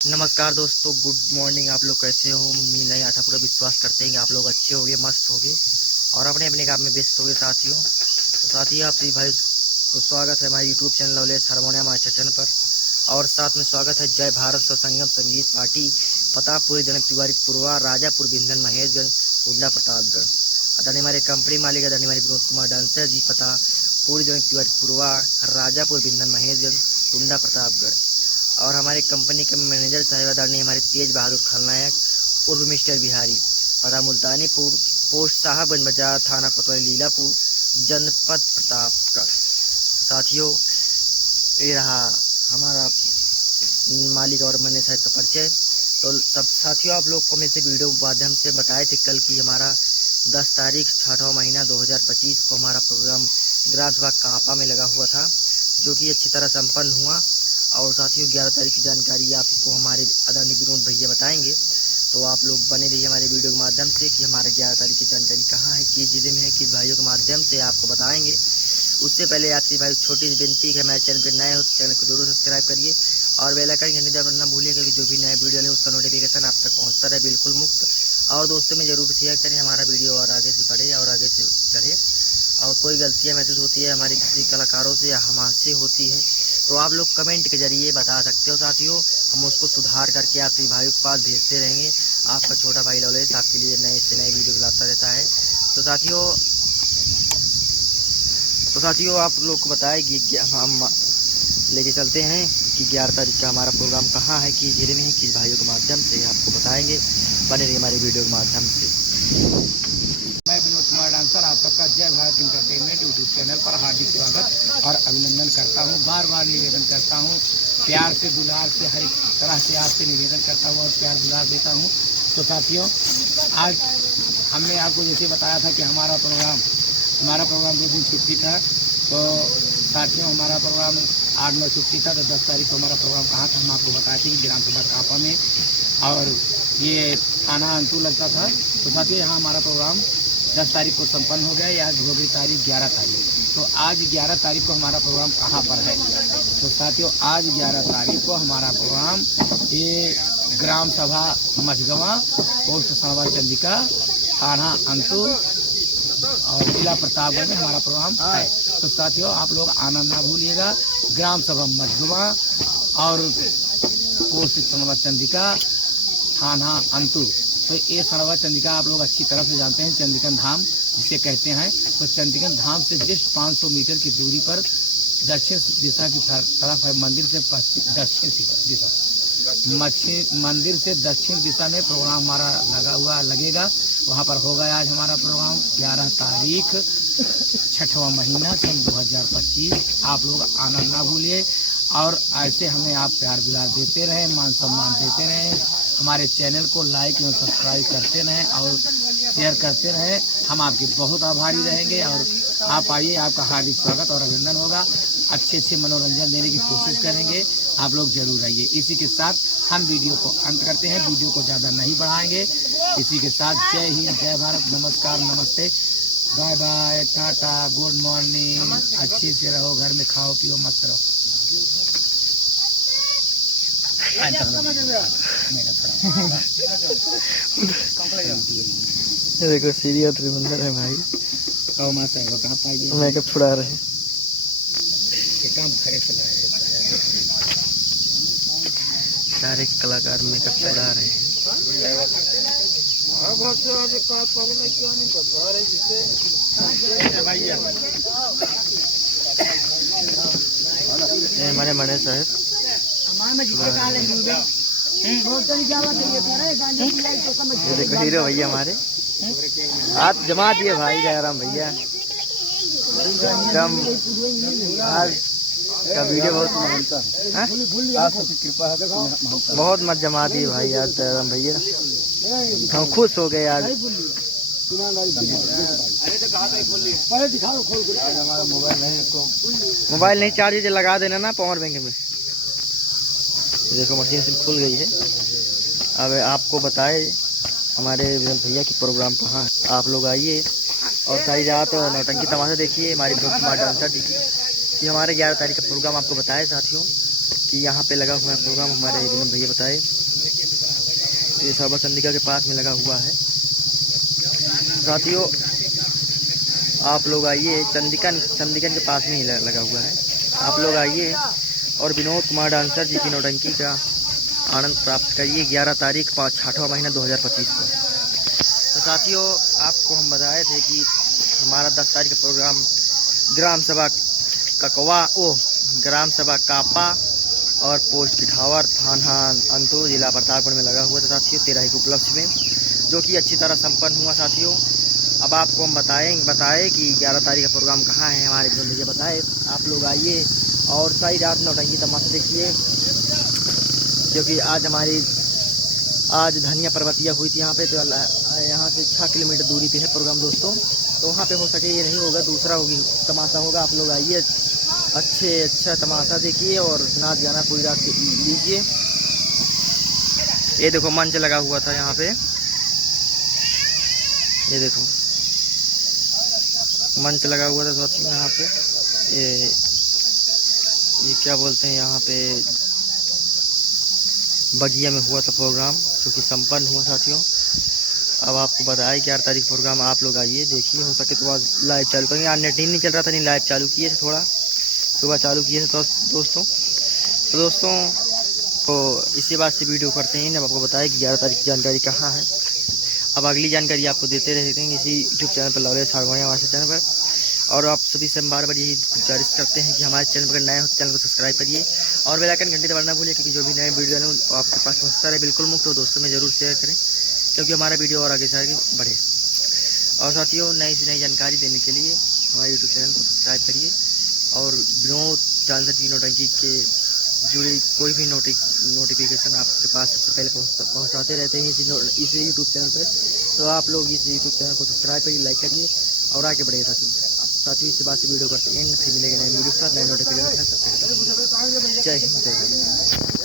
नमस्कार दोस्तों, good morning. आप लोग कैसे हो? उम्मीद नहीं आता पूरा विश्वास करते हैं कि आप लोग अच्छे होंगे, मस्त होंगे और अपने अपने काम में व्यस्त होंगे साथियों। तो साथियों, आप सभी भाई को स्वागत है हमारे YouTube channel loveless harmonium master channel पर। और साथ में स्वागत है जय भारत स्व संगम संगीत पार्टी, पता पूरी जनक तिवारी पुरवा, राजापुर बिंधन, महेशगंज, कुंडा प्रतापगढ़। आदरणीय हमारे कंपनी मालिक आदरणीय हमारे विनोद कुमार डांसर जी, पता पूरी जनक तिवारी पुरवा, राजापुर बिंधन, महेशगंज, कुंडा प्रतापगढ़। और हमारे कंपनी के मैनेजर साहिब आदरणीय हमारे तेज बहादुर खलनायक उर्फ मिस्टर बिहारी, पता मुल्तानीपुर, पोस्ट साहबगंज बाजार, थाना कोतवाली, लीलापुर, जनपद प्रतापगढ़। साथियों, ये रहा हमारा मालिक और मैनेजर साहब का परिचय। तो सब साथियों, आप लोग को मैं से वीडियो के माध्यम से बताए थे कल की हमारा 10 तारीख 6वां महीना 2025 को हमारा प्रोग्राम ग्राम सभा कापा में लगा हुआ था, जो कि अच्छी तरह संपन्न हुआ। और साथियों, 11 तारीख की जानकारी आपको हमारे आदरणीय विनोद भैया बताएंगे, तो आप लोग बने रहिए हमारे वीडियो के माध्यम से कि हमारे 11 तारीख की जानकारी कहाँ है, किस जिले में है, किस भाइयों के माध्यम से आपको बताएंगे। उससे पहले आपसे भाई छोटी सी विनती है, हमारे चैनल पर नए हो तो चैनल को जरूर सब्सक्राइब करिए और बेल आइकन घंटी दबाना ना भूलिएगा कि जो भी नए वीडियो है उसका नोटिफिकेशन आप तक पहुँचता रहे बिल्कुल मुफ्त। और दोस्तों में ज़रूर शेयर करें, हमारा वीडियो और आगे से बढ़े और आगे से चढ़े। और कोई गलतियाँ महसूस होती है हमारे किसी कलाकारों से या हमसे होती है तो आप लोग कमेंट के जरिए बता सकते हो साथियों, हम उसको सुधार करके आप सभी भाइयों के पास भेजते रहेंगे। आपका छोटा भाई लवलेस आपके लिए नए से नए वीडियो लाता रहता है। तो साथियों आप लोग को बताएं कि हम लेके चलते हैं कि 11 तारीख का हमारा प्रोग्राम कहाँ है, किस जिले में है, किस भाइयों के माध्यम से आपको बताएंगे। बने रहिए हमारे वीडियो के माध्यम से। मैं विनोद कुमार डांसर आप सबका जय भारत इंटरटेनमेंट यूट्यूब चैनल पर हार्दिक स्वागत और अभिनंदन करता हूं। बार बार निवेदन करता हूं, प्यार से दुलार से हर तरह से आपसे निवेदन करता हूं और प्यार दुलार देता हूं। तो साथियों, आज हमने आपको जैसे बताया था कि हमारा प्रोग्राम जिस दिन छुट्टी था, तो साथियों हमारा प्रोग्राम 8-9 छुट्टी था, तो 10 तारीख को हमारा प्रोग्राम कहाँ था हम आपको बताए थे कि ग्राम सभा कापा में, और ये थाना अंतु लगता था। तो साथियों, यहाँ हमारा प्रोग्राम 10 तारीख को संपन्न हो गया। आज हो गई तारीख 11 तारीख। तो आज 11 तारीख को हमारा प्रोग्राम कहाँ पर है? तो साथियों, आज 11 तारीख को हमारा प्रोग्राम ये ग्राम सभा मझगवा, पोस्ट सड़वा चंदिका, थाना अंतु और जिला प्रतापगढ़ में हमारा प्रोग्राम है। तो साथियों, आप लोग आनंद ना भूलिएगा। ग्राम सभा मझगवा और पोस्ट सड़वा चंदिका, थाना अंतु। तो ये सड़वा चंदिका आप लोग अच्छी तरह से जानते हैं, चंदिकन धाम जिसे कहते हैं। तो चंदिकन धाम से जस्ट 500 मीटर की दूरी पर दक्षिण दिशा की तरफ है, मंदिर से दक्षिण दिशा, मंदिर से दक्षिण दिशा में प्रोग्राम हमारा लगेगा। वहाँ पर होगा आज हमारा प्रोग्राम 11 तारीख 6वां महीना सन 2025। आप लोग आनंद ना भूलिए और ऐसे हमें आप प्यार दुलार देते रहें, मान सम्मान देते रहें, हमारे चैनल को लाइक और सब्सक्राइब करते रहें और शेयर करते रहें। हम आपके बहुत आभारी रहेंगे और आप आइए, आपका हार्दिक स्वागत और अभिनंदन होगा। अच्छे मनोरंजन देने की कोशिश करेंगे, आप लोग जरूर आइए। इसी के साथ हम वीडियो को अंत करते हैं, वीडियो को ज़्यादा नहीं बढ़ाएंगे। इसी के साथ जय हिंद, जय भारत, नमस्कार, नमस्ते, bye bye, tata, good morning. अच्छे से रहो, घर में खाओ पियो, मस्त रहो। देखो सीरियल त्रिमंदर है भाई, मेकअप छुड़ा रहे हैं, सारे कलाकार मेकअप छुड़ा रहे हैं। हमारे मने साहब देखो हीरो भैया हमारे हाथ जमा दिए भाई जयराम भैया। कम आज का वीडियो बहुत मत जमा दिए भाई आज जयराम भैया, हम खुश हो गए आज। मोबाइल नहीं चार्ज लगा देना ना पावर बैंक में। देखो मशीन से खुल गई है। अब आपको बताए हमारे भैया की प्रोग्राम कहाँ है, आप लोग आइए और सारी रात नौटंकी तमाशा देखिए हमारे विनोद कुमार डांसर जी की। हमारे 11 तारीख का प्रोग्राम आपको बताए साथियों। कि यहाँ पे लगा हुआ है प्रोग्राम, हमारे विनोद भैया बताए। ये सरबत चंदिका के पास में लगा हुआ है। साथियों आप लोग आइए, चंदिकन के पास में ही लगा हुआ है। आप लोग आइए और विनोद कुमार डांसर जी की नौटंकी का आनंद प्राप्त करिए 11 तारीख 6वां महीना 2025 को। तो साथियों आपको हम बताए थे कि हमारा 10 तारीख का प्रोग्राम ग्राम सभा कापा और पोस्ट पिठावर थाना अंतुर जिला प्रतापगढ़ में लगा हुआ था साथियों, 13 के उपलक्ष्य में, जो कि अच्छी तरह संपन्न हुआ साथियों। अब आपको हम बताएं कि 11 तारीख का प्रोग्राम कहाँ है, हमारे विनोद भैया बताए। आप लोग आइए और सारी रात नौटंकी तमाशा देखिए, क्योंकि आज धनिया पर्वतिया हुई थी यहाँ पे। तो यहाँ से 6 किलोमीटर दूरी पे है प्रोग्राम दोस्तों। तो वहाँ पे हो सके ये नहीं होगा, दूसरा तमाशा होगा। आप लोग आइए, अच्छा तमाशा देखिए और नाच गाना पूरी रात लीजिए। ये देखो मंच लगा हुआ था यहाँ पे, ये देखो मंच लगा हुआ था साथियों यहाँ पे। ये क्या बोलते हैं, यहाँ पे बगिया में हुआ था प्रोग्राम, जो कि संपन्न हुआ साथियों। अब आपको बताया 11 तारीख प्रोग्राम, आप लोग आइए देखिए। हो सके तो आज लाइव चालू करेंगे, आज नेट ही नहीं चल रहा था, नहीं लाइव चालू किए थे, थोड़ा सुबह चालू किए थे तो दोस्तों तो इसी बात से वीडियो करते हैं। अब आपको बताया कि 11 तारीख की जानकारी कहाँ है। अब अगली जानकारी आपको देते रहते हैं इसी यूट्यूब चैनल पर, लवलेश हारमोनिया हमारे चैनल पर। और आप सभी से हम बार यही गुजारिश करते हैं कि हमारे चैनल पर नए हो चैनल को सब्सक्राइब करिए और बेल आइकन घंटी दबाना भूलिए, क्योंकि जो भी नए वीडियो है वो आपके पास पहुँचता रहे बिल्कुल मुफ्त। तो दोस्तों में ज़रूर शेयर करें, क्योंकि हमारा वीडियो और आगे से आगे बढ़े। और साथियों नई से नई जानकारी देने के लिए हमारे यूट्यूब चैनल को सब्सक्राइब करिए और विनोद डांसर की नौटंकी के जुड़ी कोई भी नोटिफिकेशन आपके पास सबसे पहले पहुंचाते रहते हैं इसी यूट्यूब चैनल पर। तो आप लोग इस यूट्यूब चैनल को सब्सक्राइब करिए, लाइक करिए और आगे बढ़िए साथियों। इस बात से वीडियो करते हैं, फिर मिलेंगे नए वीडियो के साथ, नए नोटिफिकेशन। जय हिंद, जय भारत।